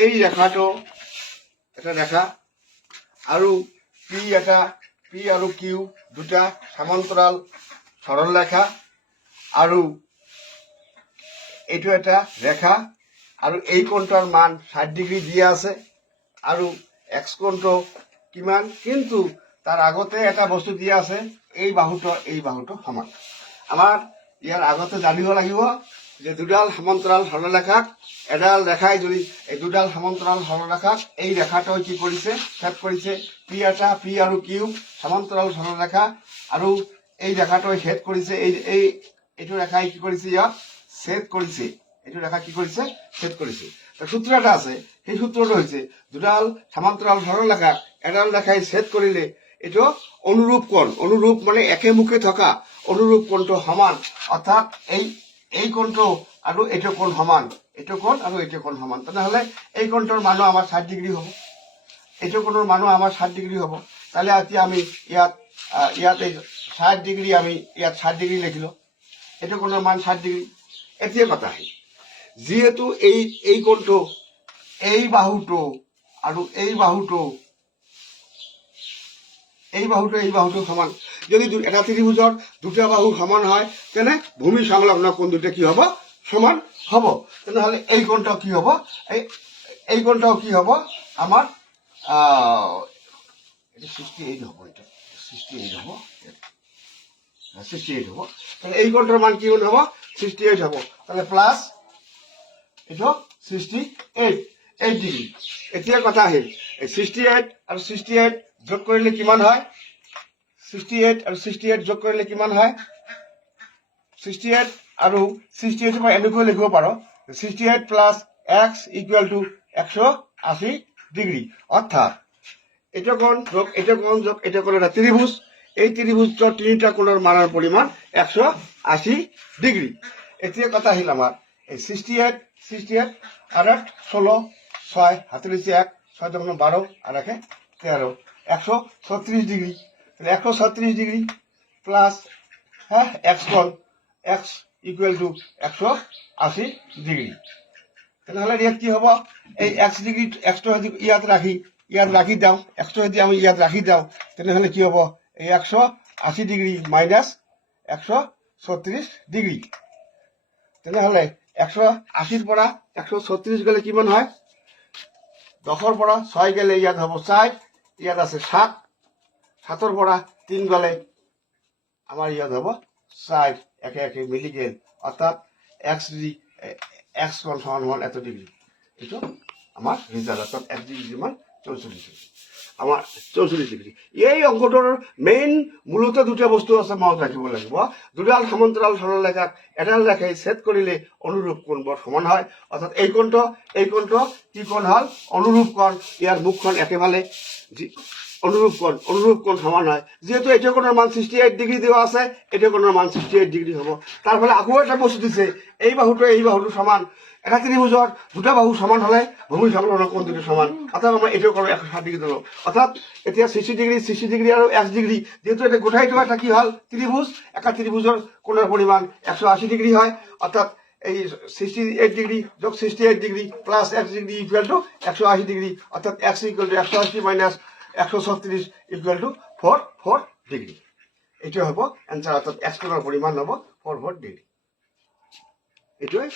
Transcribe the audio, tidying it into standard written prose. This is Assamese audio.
এই ৰেখাটো এটা ৰেখা আৰু পি আৰু কিউ দুটা সমান্তৰাল সৰল ৰেখা আৰু এইটো এটা ৰেখা আৰু এই কোণটোৰ মান 60 ডিগ্ৰী দিয়া আছে আৰু এক্স কোণটো কিমান কিন্তু তাৰ আগতে এটা বস্তু দিয়া আছে এই বাহুটো সমান আমাৰ ইয়াৰ আগতে জানিব লাগিব যে দুডাল সমান্তৰাল সৰলৰেখাক এডাল ৰেখাই যদি এই দুডাল সমান্তৰাল সৰলৰেখাক এই ৰেখাটো কি কৰিছে ছেদ কৰিছে পি আৰু কিউ সমান্তৰাল সৰলৰেখা আৰু এই ৰেখাটো ছেদ কৰিছে এইটো ৰেখাই কি কৰিছে ইয়াক ছেদ কৰিছে এইটো ৰেখা কি কৰিছে ছেদ কৰিছে সূত্ৰ এটা আছে সেই সূত্ৰটো হৈছে দুডাল সমান্তৰাল সৰলৰেখাক এডাল ৰেখাই ছেদ কৰিলে এইটো অনুৰূপ মানে একেমুখে থকা অনুৰূপ কোণটো সমান অৰ্থাৎ এই কোণটো আৰু এইটো কোণ সমান এইটো কোণ আৰু এইটো কোণ সমান তেনেহলে এই কোণটোৰ মানো আমাৰ 60 ডিগ্ৰী হ'ব এইটো কোণৰ মানো আমাৰ 60 ডিগ্ৰী হ'ব তাহলে এতিয়া আমি ইয়াত এই 60 ডিগ্ৰী আমি ইয়াত 60 ডিগ্ৰী লিখিলো এইটো কোণৰ মান 60 ডিগ্ৰী এতিয়া কথা আহিল যেহেতু এই কোণটো এই বাহুটো আৰু এই বাহুটো সমান যদি এটা ত্ৰিভুজৰ দুটা বাহু সমান হয় তেনে ভূমি সংলগ্ন কোণ দুটা কি হ'ব সমান হ'ব তেনেহলে এই কোণটাও কি হ'ব এই কোণটাও কি হ'ব আমাৰ 68 হ'ব এটা 68 হ'ব 68 হ'ব তাহলে এই কোণটার মান কি হ'ব 68 হ'ব তাহলে প্লাস এটা 68 ডিগ্ৰী এতিয়া কথা আহিল এই 68 আৰু 68 যোগ কৰিলে কিমান হয় 68 আৰু 68 যোগ কৰিলে কিমান হয় 68 আৰু 68 পৰা এনেকৈ লিখিব পাৰো 68 plus x equal to 180 degree অর্থাৎ এটা কোণ যোগ এটা কোণ যোগ এটা কোণ এটা ত্রিভুজ এই ত্ৰিভুজৰ তিনিটা কোণৰ মানৰ পৰিমাণ 180 ডিগ্ৰী এতিয়া কথা আহিল আমাৰ এই 68 আর 16 6 হাতে লিখছি 1 6 দোকানে 12 আর 1 13 136 ডিগ্রি 136 ডিগ্রি প্লাস x কোণ x ইকুয়াল টু 180 ডিগ্রি তাহলে ইয়াত কি হ'ব এই x ডিগ্রি x টো যদি ইয়াত রাখি দাও x টো যদি আমি ইয়াত রাখি দাও তাহলে কি হ'ব এই 180 ডিগ্রি মাইনাস 136 ডিগ্রি তাহলে 180 পৰা 136 গলে কিমান হয় 10 পৰা 6 গলে ইয়াত হ'ব 4 ইয়াত আছে 7 7 পৰা 3 গলে আমাৰ ইয়াত হ'ব 4 একে একে মিলি গেল অর্থাৎ x কোণ সমান এত ডিগ্রি এটা আমার রেজাল্ট অর্থাৎ x ডিগ্রি মান 44 ডিগ্রি আমার 44 ডিগ্রি এই অঙ্কটোৰ মেইন মূলত দুটা বস্তু আছে মনত ৰাখিব লাগিব দুডাল সমান্তৰাল সৰলৰেখাক এডাল ৰেখাই ছেদ কৰিলে অনুৰূপ কোণবোৰ সমান হয় অৰ্থাৎ এই কোণটো কি কোণ হল অনুৰূপ কোণ ইয়াৰ মুখখন একেফালে অনুৰূপ কোণ সমান হয় যেহেতু এটা কোণৰ মান 68 ডিগ্ৰী দেওয়া আছে এটা কোণৰ মান 68 ডিগ্ৰী হ'ব তাৰ ফলে আকৌ এটা বস্তু দিছে এই বাহুটো সমান এটা ত্ৰিভুজৰ দুটা বাহু সমান হলে ভূমি সংলগ্ন কোণ দুটো সমান অর্থাৎ আমরা এটাও করো 160 ডিগ্রি দিলো অর্থাৎ এতিয়া 60 ডিগ্রি আৰু x ডিগ্ৰি যেহেতু এটা গোটাইটো এটা কি হল ত্ৰিভুজ একটা ত্ৰিভুজৰ কোণৰ পৰিমাণ 180 ডিগ্রি হয় অর্থাৎ এই 68 ডিগ্রি যোগ 68 degree plus x degree equal to 180 degree অর্থাৎ x equal to 180 minus 136 equal to 44 degree এটা হ'ব आंसर অর্থাৎ x কোণৰ পৰিমাণ হ'ব 44 ডিগ্ৰি এটাই